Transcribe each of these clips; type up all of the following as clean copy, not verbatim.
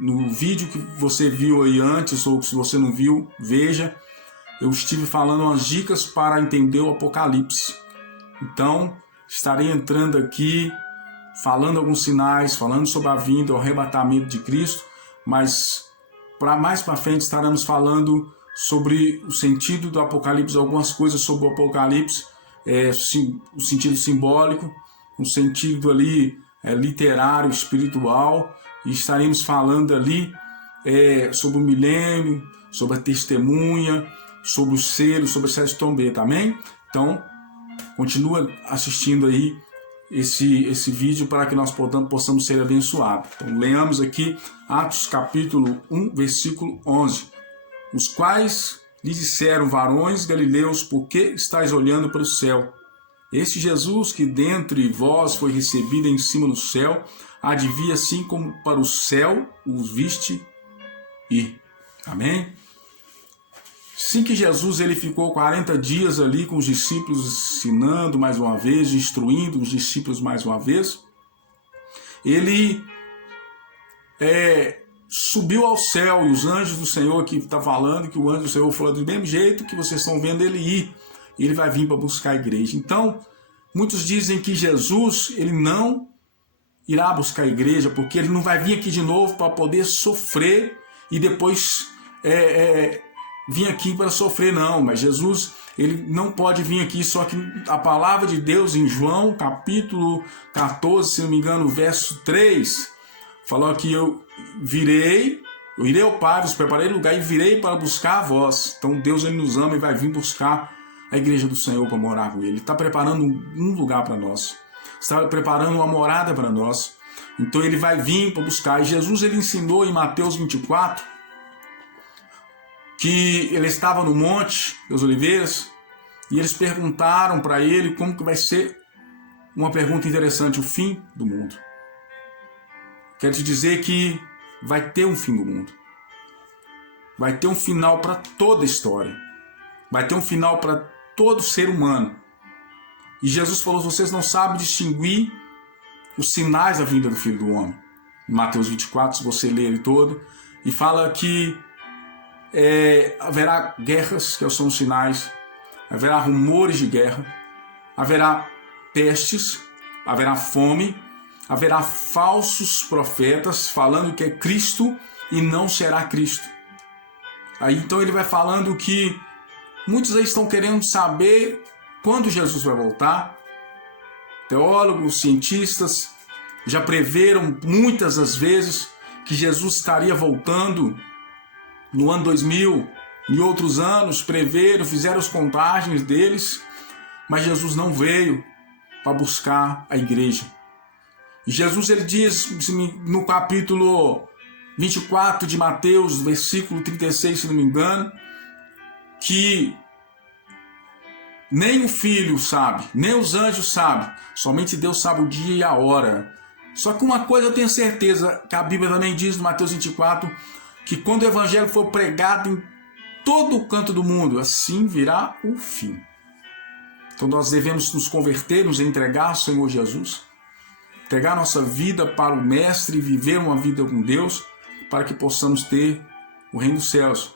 no vídeo que você viu aí antes, ou se você não viu, veja. Eu estive falando umas dicas para entender o Apocalipse. Então, estarei entrando aqui, falando alguns sinais, falando sobre a vinda, o arrebatamento de Cristo, mas mais para frente estaremos falando sobre o sentido do Apocalipse, algumas coisas sobre o Apocalipse, o sentido simbólico, o sentido ali literário, espiritual, e estaremos falando ali sobre o milênio, sobre a testemunha, sobre os selos, sobre as sete trombetas, amém? Então, continua assistindo aí esse vídeo para que nós possamos ser abençoados. Então, leamos aqui Atos capítulo 1, versículo 11. Os quais lhe disseram: varões galileus, por que estáis olhando para o céu? Este Jesus que dentre vós foi recebido em cima no céu, há de vir assim como para o céu os viste ir. Amém? Assim que Jesus ele ficou 40 dias ali com os discípulos, ensinando mais uma vez, instruindo os discípulos mais uma vez, ele subiu ao céu, e os anjos do Senhor, que está falando, que o anjo do Senhor falou do mesmo jeito que vocês estão vendo ele ir, ele vai vir para buscar a igreja. Então, muitos dizem que Jesus ele não irá buscar a igreja, porque ele não vai vir aqui de novo para poder sofrer e depois vir aqui para sofrer, não. Mas Jesus ele não pode vir aqui, só que a palavra de Deus em João capítulo 14, se não me engano, verso 3, falou que eu irei ao Pai, vos preparei lugar e virei para buscar a vós. Então Deus ele nos ama e vai vir buscar a igreja do Senhor para morar com ele. Ele está preparando um lugar para nós, está preparando uma morada para nós. Então ele vai vir para buscar. E Jesus ele ensinou em Mateus 24 que ele estava no Monte das Oliveiras e eles perguntaram para ele como que vai ser, uma pergunta interessante, o fim do mundo. Quer te dizer que vai ter um fim do mundo. Vai ter um final para toda a história. Vai ter um final para todo ser humano. E Jesus falou: vocês não sabem distinguir os sinais da vinda do Filho do Homem. Em Mateus 24, se você ler ele todo, e fala que haverá guerras, que são os sinais, haverá rumores de guerra, haverá pestes, haverá fome, haverá falsos profetas falando que é Cristo e não será Cristo. Aí então ele vai falando que muitos aí estão querendo saber quando Jesus vai voltar. Teólogos, cientistas já preveram muitas das vezes que Jesus estaria voltando no ano 2000, em outros anos preveram, fizeram as contagens deles, mas Jesus não veio para buscar a igreja. E Jesus ele diz no capítulo 24 de Mateus, versículo 36, se não me engano, que nem o Filho sabe, nem os anjos sabem, somente Deus sabe o dia e a hora. Só que uma coisa eu tenho certeza, que a Bíblia também diz no Mateus 24, que quando o Evangelho for pregado em todo o canto do mundo, assim virá o fim. Então nós devemos nos converter, nos entregar ao Senhor Jesus, entregar nossa vida para o Mestre e viver uma vida com Deus, para que possamos ter o reino dos céus.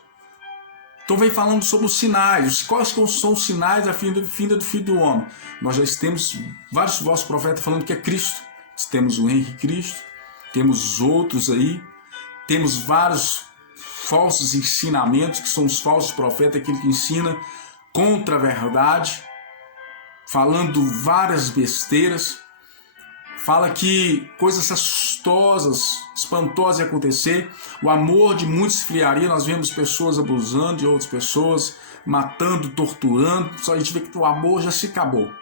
Então vem falando sobre os sinais. Quais são os sinais da vinda do Filho do Homem? Nós já temos vários falsos profetas falando que é Cristo. Temos o Henrique Cristo, temos outros aí, temos vários falsos ensinamentos, que são os falsos profetas, aquele que ensina contra a verdade, falando várias besteiras, fala que coisas assustosas, espantosas iam acontecer, o amor de muitos esfriaria, nós vemos pessoas abusando de outras pessoas, matando, torturando, só a gente vê que o amor já se acabou,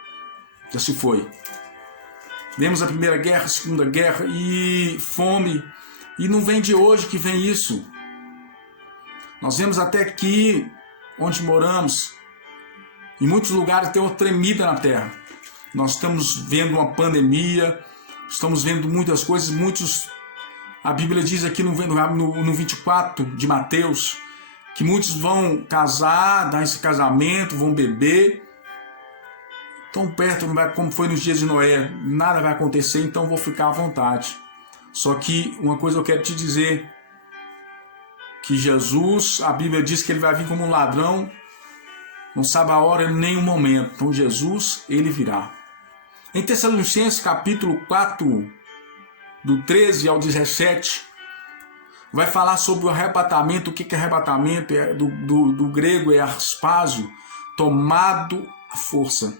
já se foi. Vemos a Primeira Guerra, a Segunda Guerra e fome, e não vem de hoje que vem isso. Nós vemos até aqui, onde moramos, em muitos lugares tem uma tremida na terra. Nós estamos vendo uma pandemia, estamos vendo muitas coisas, a Bíblia diz aqui no 24 de Mateus, que muitos vão casar, dar esse casamento, vão beber, tão perto, não vai, como foi nos dias de Noé, nada vai acontecer, então vou ficar à vontade. Só que uma coisa eu quero te dizer, que Jesus, a Bíblia diz que ele vai vir como um ladrão, não sabe a hora nem o momento. Então Jesus, ele virá. Em Tessalonicenses capítulo 4, do 13 ao 17, vai falar sobre o arrebatamento. O que é arrebatamento? Do grego é arspásio, tomado à força.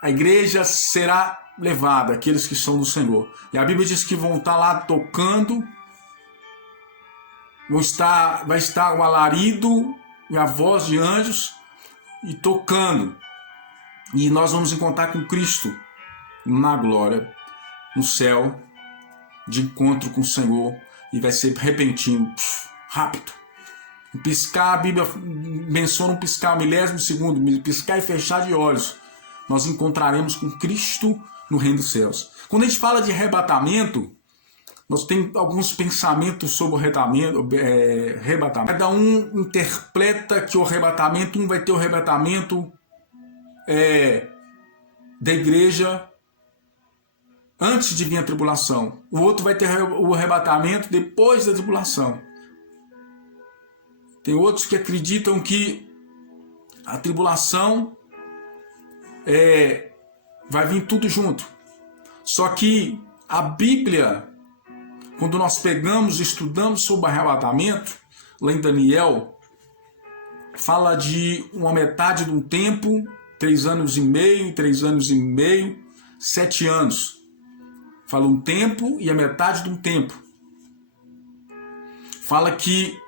A igreja será levada, aqueles que são do Senhor. E a Bíblia diz que vão estar lá tocando, vai estar o alarido e a voz de anjos e tocando. E nós vamos encontrar com Cristo na glória, no céu, de encontro com o Senhor. E vai ser repentino, rápido. Piscar, a Bíblia menciona um piscar, milésimo segundo, piscar e fechar de olhos. Nós encontraremos com Cristo no reino dos céus. Quando a gente fala de arrebatamento, nós temos alguns pensamentos sobre o arrebatamento. Cada um interpreta que o arrebatamento, um vai ter o arrebatamento da igreja antes de vir a tribulação. O outro vai ter o arrebatamento depois da tribulação. Tem outros que acreditam que a tribulação vai vir tudo junto. Só que a Bíblia, quando nós pegamos e estudamos sobre o arrebatamento, lá em Daniel, fala de uma metade de um tempo, 3 anos e meio, 3 anos e meio, 7 anos. Fala um tempo e a metade de um tempo. Fala que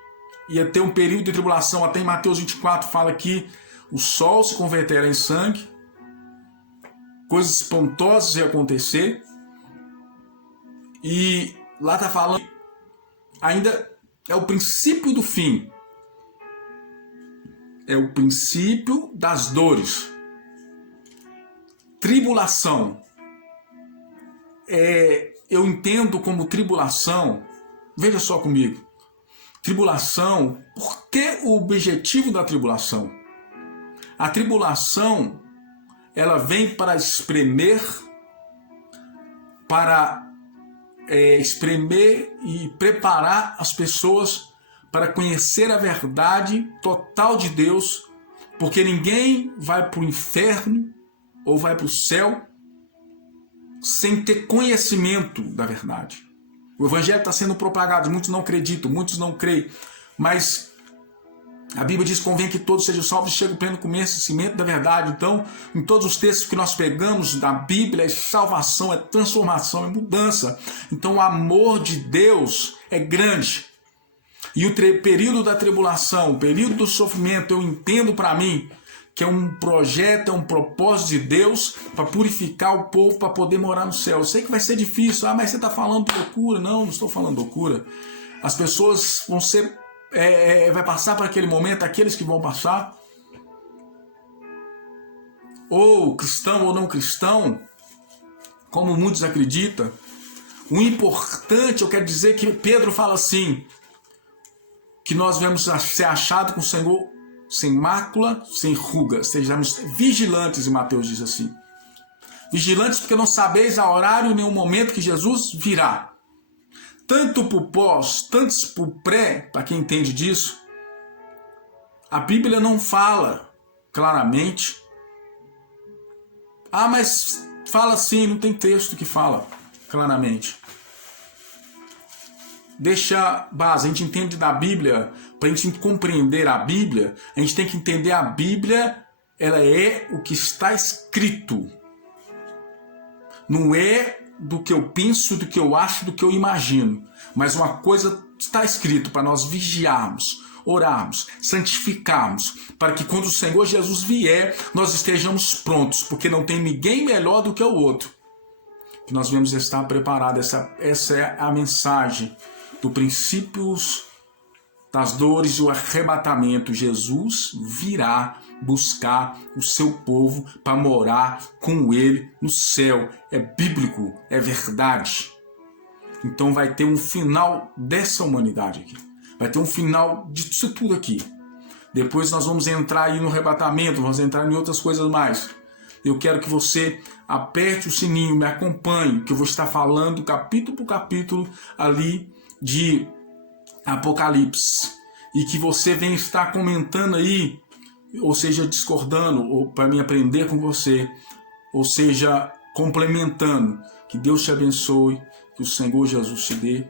ia ter um período de tribulação, até em Mateus 24 fala que o sol se converterá em sangue, coisas espantosas iam acontecer, e lá está falando, ainda é o princípio do fim, é o princípio das dores. Tribulação, eu entendo como tribulação, veja só comigo, tribulação, por que o objetivo da tribulação? A tribulação, ela vem para espremer e preparar as pessoas para conhecer a verdade total de Deus, porque ninguém vai para o inferno ou vai para o céu sem ter conhecimento da verdade. O evangelho está sendo propagado, muitos não acreditam, muitos não creem, mas a Bíblia diz que convém que todos sejam salvos e cheguem ao pleno conhecimento da verdade. Então, em todos os textos que nós pegamos da Bíblia, é salvação, é transformação, é mudança. Então, o amor de Deus é grande. E o período da tribulação, o período do sofrimento, eu entendo para mim que é um projeto, é um propósito de Deus para purificar o povo, para poder morar no céu. Eu sei que vai ser difícil. Mas você está falando loucura. Não estou falando loucura. As pessoas vão ser... vai passar por aquele momento, aqueles que vão passar, ou cristão ou não cristão, como muitos acreditam. O importante, eu quero dizer que Pedro fala assim, que nós vamos ser achados com o Senhor sem mácula, sem ruga, sejamos vigilantes, e Mateus diz assim, vigilantes porque não sabeis a horário nem o momento que Jesus virá. Tanto para o pós, tanto para o pré, para quem entende disso, a Bíblia não fala claramente. Mas fala assim, não tem texto que fala claramente. Deixa base, a gente entende da Bíblia, para a gente compreender a Bíblia, a gente tem que entender a Bíblia, ela é o que está escrito. Não é do que eu penso, do que eu acho, do que eu imagino. Mas uma coisa está escrito para nós vigiarmos, orarmos, santificarmos, para que quando o Senhor Jesus vier, nós estejamos prontos, porque não tem ninguém melhor do que o outro. Que nós devemos estar preparados. Essa é a mensagem do princípios das dores e o arrebatamento. Jesus virá buscar o seu povo para morar com ele no céu. É bíblico, é verdade. Então vai ter um final dessa humanidade aqui. Vai ter um final disso tudo aqui. Depois nós vamos entrar aí no arrebatamento, vamos entrar em outras coisas mais. Eu quero que você aperte o sininho, me acompanhe, que eu vou estar falando capítulo por capítulo ali de Apocalipse, e que você venha estar comentando aí, ou seja, discordando, ou para mim aprender com você, ou seja, complementando. Que Deus te abençoe, que o Senhor Jesus te dê